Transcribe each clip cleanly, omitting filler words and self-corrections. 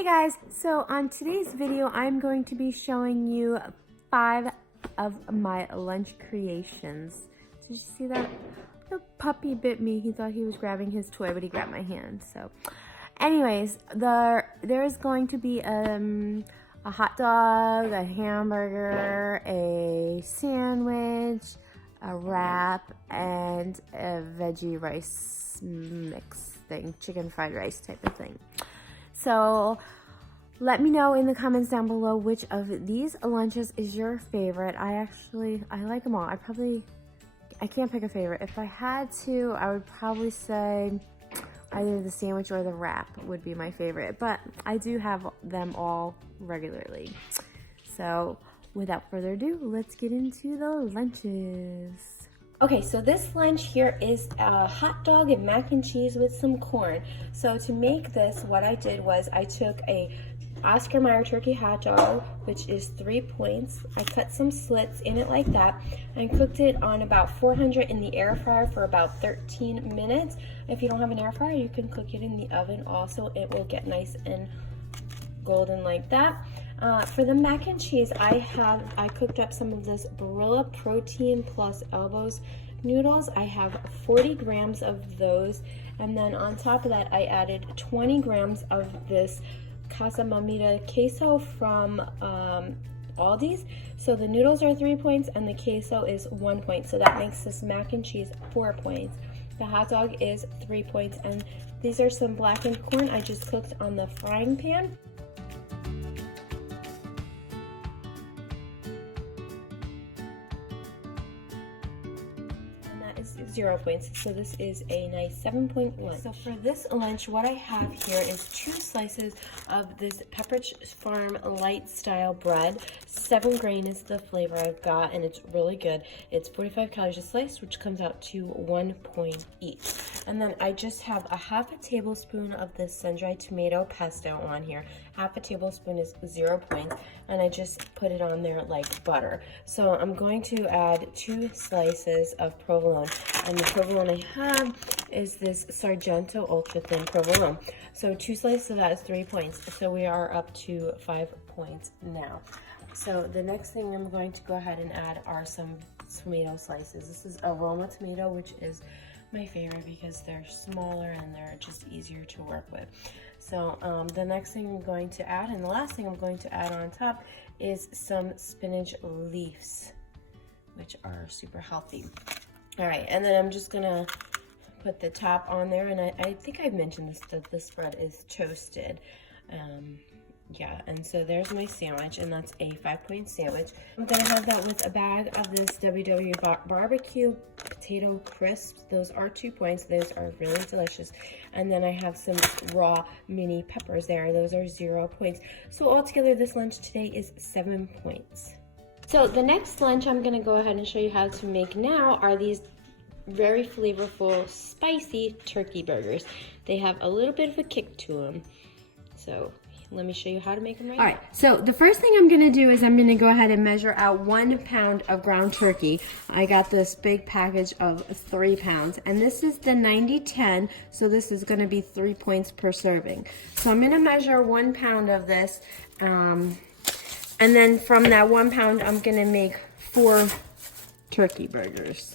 Hey guys, so on today's video I'm going to be showing you 5 of my lunch creations. Did you see that? The puppy bit me. He thought he was grabbing his toy, but he grabbed my hand. So anyways, there is going to be a hot dog, a hamburger, a sandwich, a wrap, and a veggie rice mix thing, chicken fried rice type of thing. So let me know in the comments down below which of these lunches is your favorite. I like them all. I can't pick a favorite. If I had to, I would probably say either the sandwich or the wrap would be my favorite, but I do have them all regularly. So without further ado, let's get into the lunches. Okay, so this lunch here is a hot dog and mac and cheese with some corn. So to make this, what I did was I took a Oscar Mayer turkey hot dog, which is 3 points. I cut some slits in it like that and cooked it on about 400 in the air fryer for about 13 minutes. If you don't have an air fryer, you can cook it in the oven also. It will get nice and golden like that. For the mac and cheese, I cooked up some of this Barilla Protein Plus Elbows noodles. I have 40 grams of those, and then on top of that, I added 20 grams of this Casa Mamita queso from Aldi's. So the noodles are 3 points and the queso is 1 point. So that makes this mac and cheese 4 points. The hot dog is 3 points, and these are some blackened corn I just cooked on the frying pan. Is 0 points, so this is a nice 7.1. So for this lunch, what I have here is 2 slices of this Pepperidge Farm light style bread. 7 grain is the flavor I've got, and it's really good. It's 45 calories a slice, which comes out to 1 point each. And then I just have a half a tablespoon of this sun-dried tomato pesto on here. Half a tablespoon is 0 points, and I just put it on there like butter. So I'm going to add 2 slices of provolone, and the provolone I have is this Sargento Ultra Thin provolone. So 2 slices of that is 3 points. So we are up to 5 points now. So the next thing I'm going to go ahead and add are some tomato slices. This is aroma tomato, which is my favorite because they're smaller and they're just easier to work with. So the next thing I'm going to add, and the last thing I'm going to add on top, is some spinach leaves, which are super healthy. All right, and then I'm just gonna put the top on there, and I think I've mentioned this, that this bread is toasted. Yeah, and so there's my sandwich, and that's a 5-point sandwich. I'm gonna have that with a bag of this WW barbecue potato crisps. Those are 2 points. Those are really delicious. And then I have some raw mini peppers there. Those are 0 points. So altogether, this lunch today is 7 points. So the next lunch I'm gonna go ahead and show you how to make now are these very flavorful, spicy turkey burgers. They have a little bit of a kick to them. So let me show you how to make them right now. All right, so the first thing I'm gonna do is I'm gonna go ahead and measure out 1 pound of ground turkey. I got this big package of 3 pounds, and this is the 90-10, so this is gonna be 3 points per serving. So I'm gonna measure 1 pound of this, and then from that 1 pound, I'm gonna make 4 turkey burgers.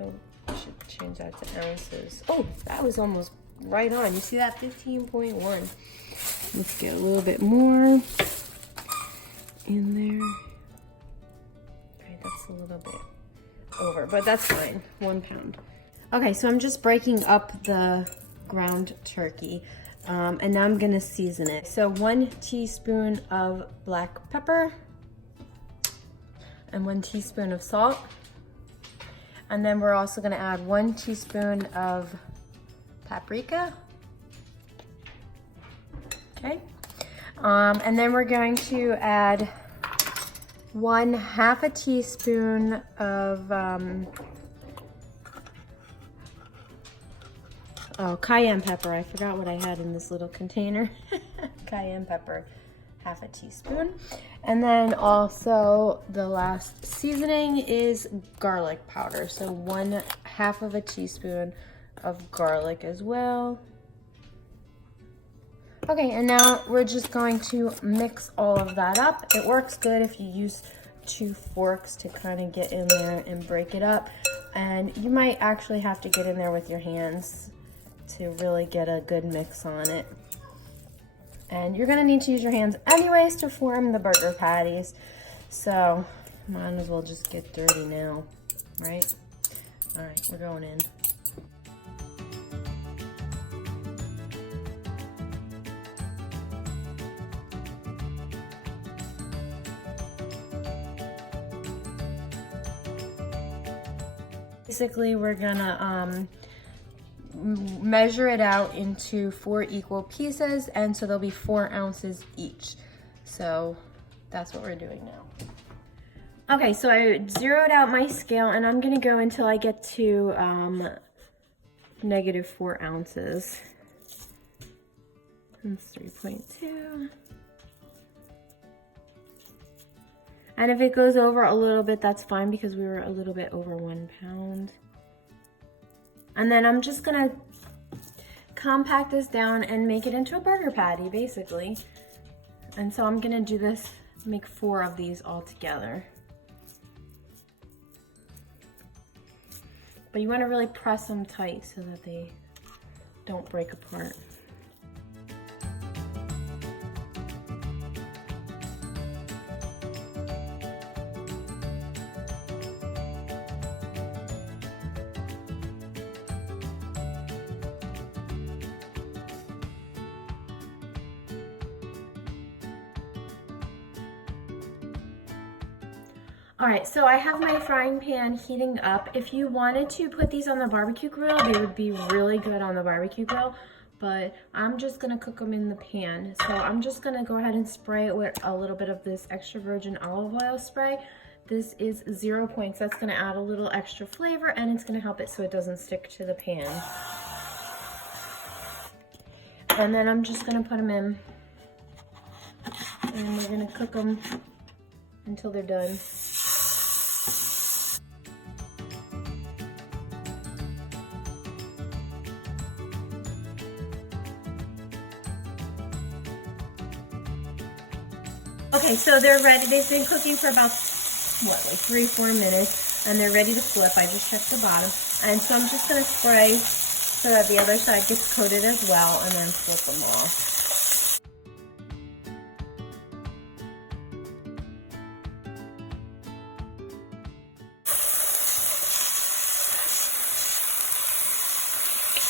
Oh, I should change that to ounces. Oh, that was almost right on. You see that? 15.1. Let's get a little bit more in there. Okay, that's a little bit over, but that's fine. 1 pound. Okay, so I'm just breaking up the ground turkey, and now I'm gonna season it. So 1 teaspoon of black pepper and 1 teaspoon of salt. And then we're also gonna add 1 teaspoon of paprika. Okay. And then we're going to add 1/2 teaspoon of cayenne pepper. I forgot what I had in this little container. Cayenne pepper, 1/2 teaspoon. And then also the last seasoning is garlic powder. So 1/2 teaspoon of garlic as well. Okay, and now we're just going to mix all of that up. It works good if you use 2 forks to kind of get in there and break it up. And you might actually have to get in there with your hands to really get a good mix on it. And you're gonna need to use your hands anyways to form the burger patties. So might as well just get dirty now, right? All right, we're going in. Basically, we're gonna measure it out into 4 equal pieces, and so there'll be 4 ounces each. So that's what we're doing now. Okay, so I zeroed out my scale, and I'm gonna go until I get to -4 ounces. That's 3.2. And if it goes over a little bit, that's fine because we were a little bit over 1 pound. And then I'm just gonna compact this down and make it into a burger patty, basically. And so I'm gonna do this, make 4 of these all together. But you wanna really press them tight so that they don't break apart. All right, so I have my frying pan heating up. If you wanted to put these on the barbecue grill, they would be really good on the barbecue grill, but I'm just gonna cook them in the pan. So I'm just gonna go ahead and spray it with a little bit of this extra virgin olive oil spray. This is 0 points. That's gonna add a little extra flavor, and it's gonna help it so it doesn't stick to the pan. And then I'm just gonna put them in, and we're gonna cook them until they're done. Okay, so they're ready. They've been cooking for about, what, like 3-4 minutes, and they're ready to flip. I just checked the bottom. And so I'm just gonna spray so that the other side gets coated as well, and then flip them off.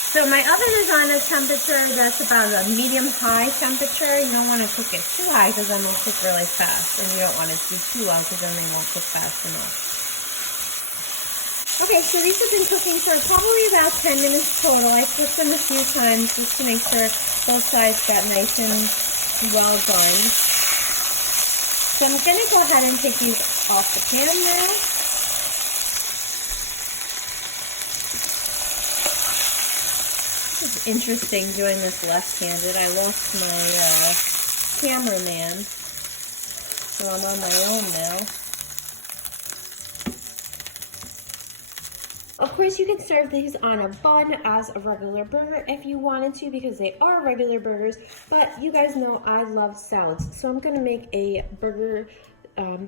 So my oven is on a temperature that's about a medium-high temperature. You don't want to cook it too high because then they'll cook really fast. And you don't want it to be too low because then they won't cook fast enough. Okay, so these have been cooking for probably about 10 minutes total. I flipped them a few times just to make sure both sides got nice and well done. So I'm going to go ahead and take these off the pan now. It's interesting doing this left-handed. I lost my cameraman, so I'm on my own now. Of course, you can serve these on a bun as a regular burger if you wanted to, because they are regular burgers, but you guys know I love salads, so I'm gonna make a burger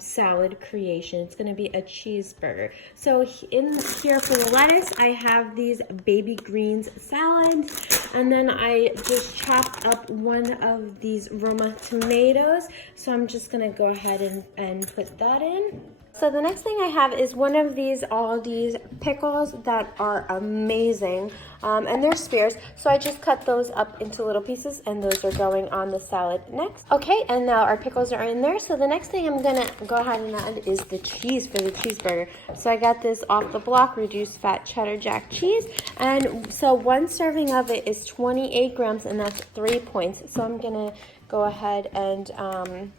salad creation. It's gonna be a cheeseburger. So in here for the lettuce, I have these baby greens salad, and then I just chopped up one of these Roma tomatoes. So I'm just gonna go ahead and put that in. So the next thing I have is one of these Aldi's pickles that are amazing, and they're spears. So I just cut those up into little pieces, and those are going on the salad next. Okay, and now our pickles are in there. So the next thing I'm gonna go ahead and add is the cheese for the cheeseburger. So I got this off the block reduced fat cheddar jack cheese, and so 1 serving of it is 28 grams, and that's 3 points. So I'm gonna go ahead and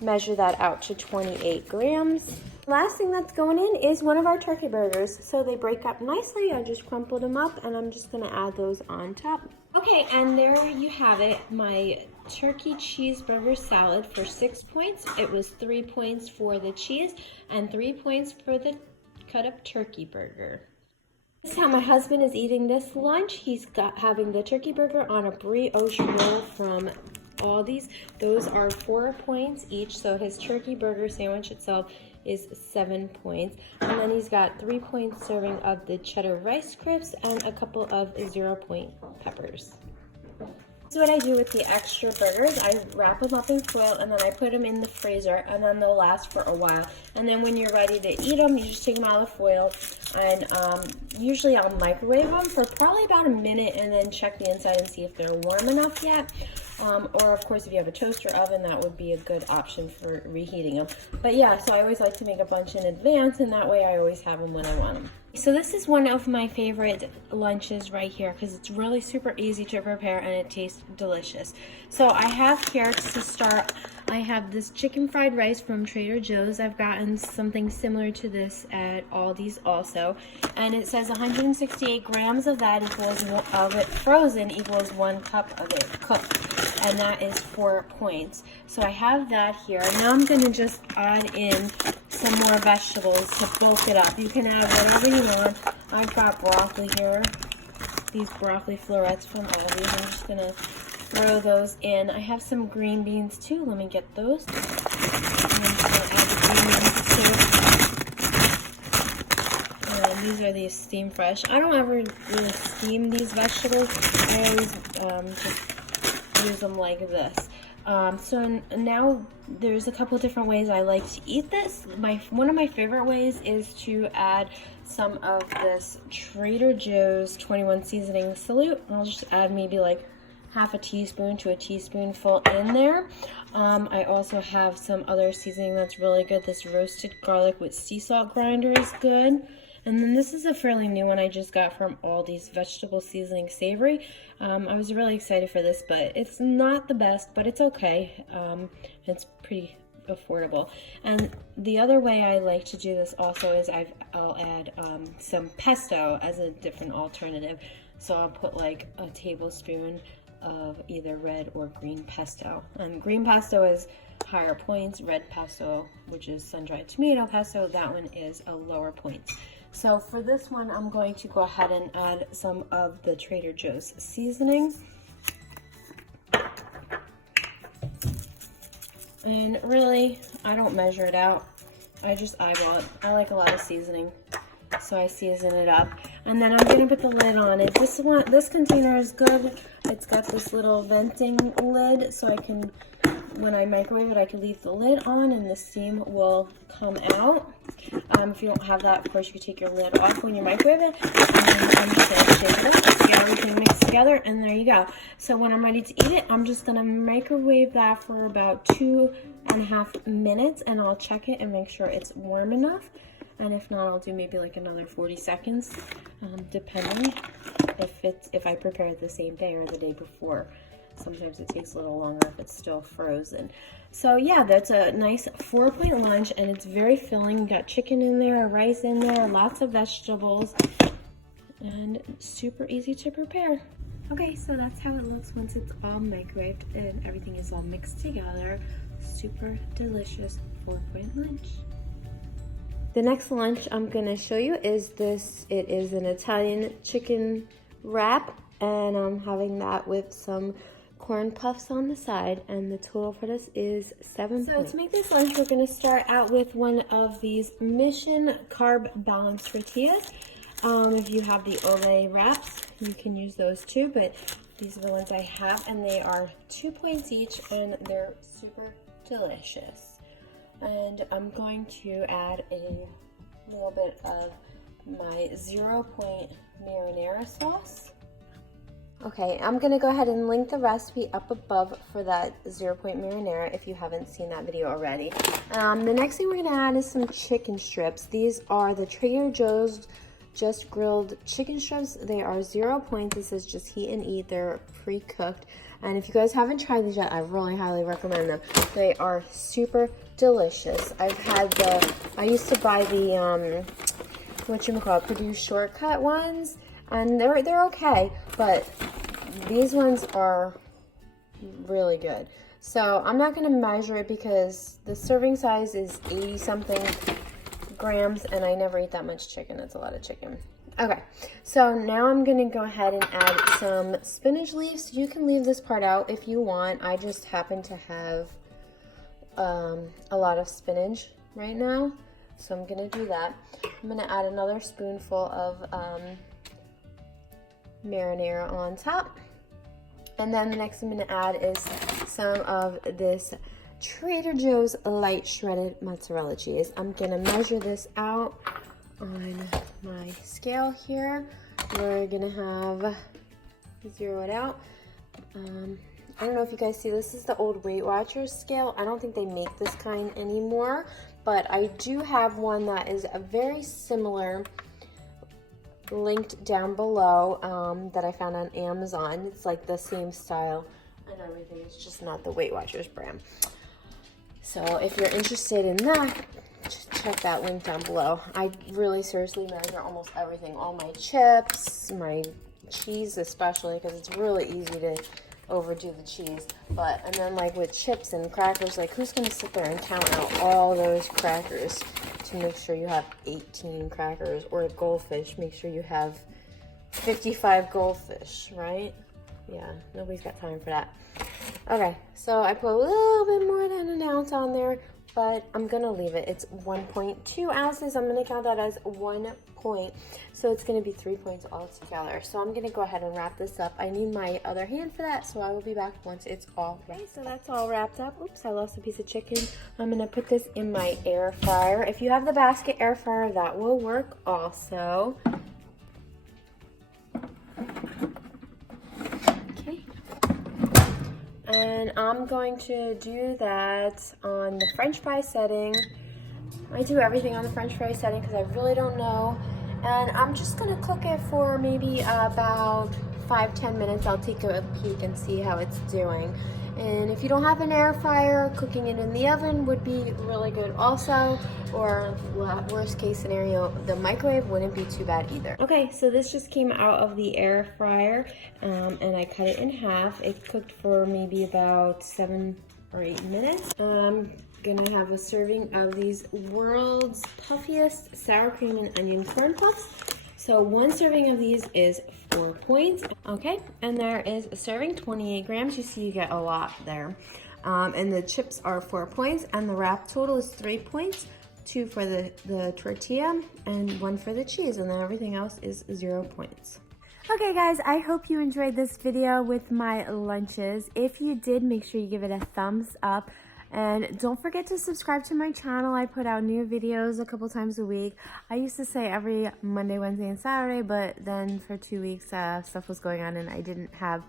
measure that out to 28 grams. Last thing that's going in is one of our turkey burgers. So they break up nicely. I just crumpled them up, and I'm just gonna add those on top. Okay, and there you have it, my turkey cheeseburger salad for 6 points. It was 3 points for the cheese and 3 points for the cut up turkey burger. This is how my husband is eating this lunch. He's having the turkey burger on a brioche roll from Aldi's. Those are 4 points each, so his turkey burger sandwich itself is 7 points. And then he's got 3 points serving of the cheddar rice crisps and a couple of 0-point peppers. This is what I do with the extra burgers. I wrap them up in foil and then I put them in the freezer, and then they'll last for a while. And then when you're ready to eat them, you just take them out of the foil, and usually I'll microwave them for probably about a minute and then check the inside and see if they're warm enough yet. Or of course, if you have a toaster oven, that would be a good option for reheating them. But yeah, so I always like to make a bunch in advance, and that way I always have them when I want them. So this is one of my favorite lunches right here because it's really super easy to prepare and it tastes delicious. So I have here to start, I have this chicken fried rice from Trader Joe's. I've gotten something similar to this at Aldi's also. And it says 168 grams of that of it frozen equals 1 cup of it cooked. And that is 4 points. So I have that here. Now I'm going to just add in some more vegetables to bulk it up. You can add whatever you want. I've got broccoli here. These broccoli florets from Aldi. I'm just going to throw those in. I have some green beans too. Let me get those. And I'm just going to add the green beans too. And these are the steam fresh. I don't ever really steam these vegetables. I always just use them like this. So now there's a couple different ways I like to eat this. One of my favorite ways is to add some of this Trader Joe's 21 seasoning salute. I'll just add maybe like half a teaspoon to a teaspoonful in there. I also have some other seasoning that's really good. This roasted garlic with sea salt grinder is good. And then this is a fairly new one I just got from Aldi's Vegetable Seasoning Savory. I was really excited for this, but it's not the best, but it's okay. It's pretty affordable. And the other way I like to do this also is I'll add some pesto as a different alternative. So I'll put like a tablespoon of either red or green pesto. And green pesto is higher points. Red pesto, which is sun-dried tomato pesto, that one is a lower points. So for this one, I'm going to go ahead and add some of the Trader Joe's seasoning. And really, I don't measure it out. I just eyeball it. I like a lot of seasoning, so I season it up. And then I'm going to put the lid on it. This container is good. It's got this little venting lid, so I can, when I microwave it, I can leave the lid on and the steam will come out. If you don't have that, of course, you can take your lid off when you microwave it. And I'm just going to shake it up, get everything mixed together, and there you go. So when I'm ready to eat it, I'm just going to microwave that for about 2.5 minutes, and I'll check it and make sure it's warm enough. And if not, I'll do maybe like another 40 seconds, depending if I prepare it the same day or the day before. Sometimes it takes a little longer if it's still frozen. So yeah, that's a nice 4-point lunch, and it's very filling. You got chicken in there, rice in there, lots of vegetables, and super easy to prepare. Okay, so that's how it looks once it's all microwaved and everything is all mixed together. Super delicious 4-point lunch. The next lunch I'm going to show you is this. It is an Italian chicken wrap, and I'm having that with some corn puffs on the side, and the total for this is 7 points. So to make this lunch, we're going to start out with one of these Mission Carb Balanced tortillas. If you have the Ove wraps, you can use those too, but these are the ones I have, and they are 2 points each, and they're super delicious. And I'm going to add a little bit of my 0-point marinara sauce. Okay, I'm going to go ahead and link the recipe up above for that 0-point marinara if you haven't seen that video already. The next thing we're going to add is some chicken strips. These are the Trader Joe's Just Grilled chicken strips. They are 0 points. This is just heat and eat. They're pre-cooked. And if you guys haven't tried these yet, I really highly recommend them. They are super delicious. I used to buy the, Purdue Shortcut ones, and they're okay, but these ones are really good. So I'm not going to measure it because the serving size is 80 something grams, and I never eat that much chicken. It's a lot of chicken. Okay, so now I'm gonna go ahead and add some spinach leaves. You can leave this part out if you want. I just happen to have a lot of spinach right now, so I'm gonna do that. I'm gonna add another spoonful of marinara on top. And then the next I'm gonna add is some of this Trader Joe's light shredded mozzarella cheese. I'm gonna measure this out on my scale here. We're gonna have, zero it out. I don't know if you guys see, this is the old Weight Watchers scale. I don't think they make this kind anymore, but I do have one that is a very similar, linked down below, that I found on Amazon. It's like the same style and everything. It's just not the Weight Watchers brand. So if you're interested in that, just check that link down below. I really seriously measure almost everything. All my chips, my cheese especially, because it's really easy to overdo the cheese. But, and then like with chips and crackers, like who's going to sit there and count out all those crackers to make sure you have 18 crackers? Or goldfish, make sure you have 55 goldfish, right? Yeah, nobody's got time for that. Okay, so I put a little bit more than an ounce on there, but I'm gonna leave it. It's 1.2 ounces. I'm gonna count that as 1 point. So it's gonna be 3 points all together. So I'm gonna go ahead and wrap this up. I need my other hand for that, so I will be back once it's all wrapped. Okay, so that's all wrapped up. Oops, I lost a piece of chicken. I'm gonna put this in my air fryer. If you have the basket air fryer, that will work also. And I'm going to do that on the French fry setting. I do everything on the French fry setting because I really don't know. And I'm just gonna cook it for maybe about 5-10 minutes. I'll take a peek and see how it's doing. And if you don't have an air fryer, cooking it in the oven would be really good also. Or worst case scenario, the microwave wouldn't be too bad either. Okay, so this just came out of the air fryer and I cut it in half. It cooked for maybe about 7 or 8 minutes. I'm gonna have a serving of these world's puffiest sour cream and onion corn puffs. So 1 serving of these is 4 points. Okay, and there is a serving, 28 grams. You see you get a lot there. And the chips are 4 points, and the wrap total is 3 points. 2 for the tortilla and 1 for the cheese, and then everything else is 0 points. Okay guys, I hope you enjoyed this video with my lunches. If you did, make sure you give it a thumbs up. And don't forget to subscribe to my channel. I put out new videos a couple times a week. I used to say every Monday, Wednesday, and Saturday, but then for 2 weeks stuff was going on and I didn't have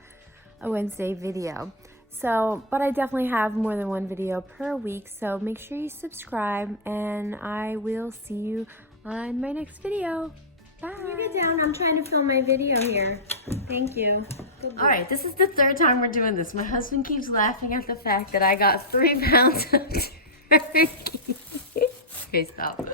a Wednesday video. So, but I definitely have more than 1 video per week, so make sure you subscribe and I will see you on my next video. Bye. Can you get down? I'm trying to film my video here. Thank you. All right, this is the 3rd time we're doing this. My husband keeps laughing at the fact that I got 3 pounds of turkey. Okay, stop it.